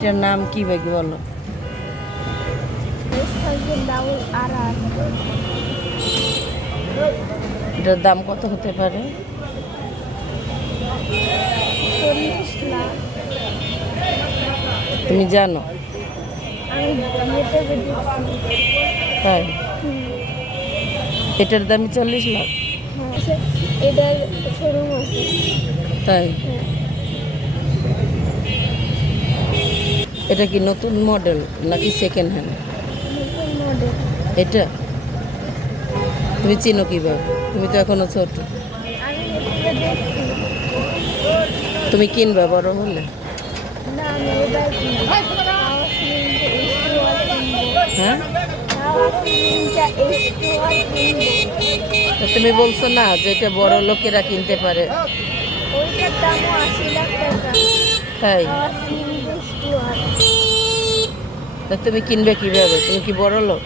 এটার নাম কি বাকি বলো? এটার দাম কত হতে পারে? 40 লাখ। তুমি জানো? আমি ইউটিউবে দেখছি। তাই? এটার দাম 40 লাখ? হ্যাঁ, এটার শোরুম আছে। তাই? হ্যাঁ, এটা কি নতুন মডেল নাকি সেকেন্ড হ্যান্ড? নতুন মডেল। এটা তুমি চিনো কিভাবে? তুমি তো এখনো ছোট। আমি ইউটিউবে দেখছি। তুমি কিনবা বড় হলে? না, আমি এবার কিনবো। তাও সিলিংটা H2R কিনবো। হ্যাঁ, তাও সিলিংটা H2R কিনবো। তা তুমি বলছো না যে এটা বড় লোকেরা কিনতে পারে? ওইটার দামও 80 লাখ টাকা। তাই? তাও সিলিংটা H2R। তা তুমি কিনবে কিভাবে? তুমি কি বড় লোক?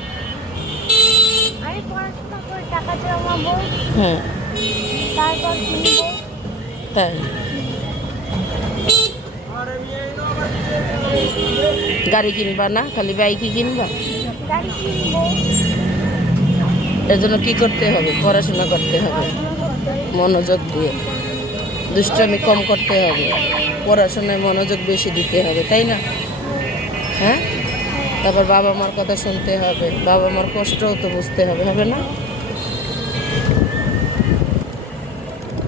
আমি পড়াশোনা করে টাকা জমাবো, হ্যাঁ। তারপর কিনবো। তাই? গাড়ি কিনবা না, খালি বাইকই কিনবা? গাড়ি কিনবো। এর জন্য কি করতে হবে? পড়াশোনা করতে হবে মনোযোগ দিয়ে, দুষ্টামি কম করতে হবে, পড়াশোনায় মনোযোগ বেশি দিতে হবে, তাই না? হ্যাঁ, তারপর বাবা মার কথা শুনতে হবে, বাবা মার কষ্টও তো বুঝতে হবে, হবে না?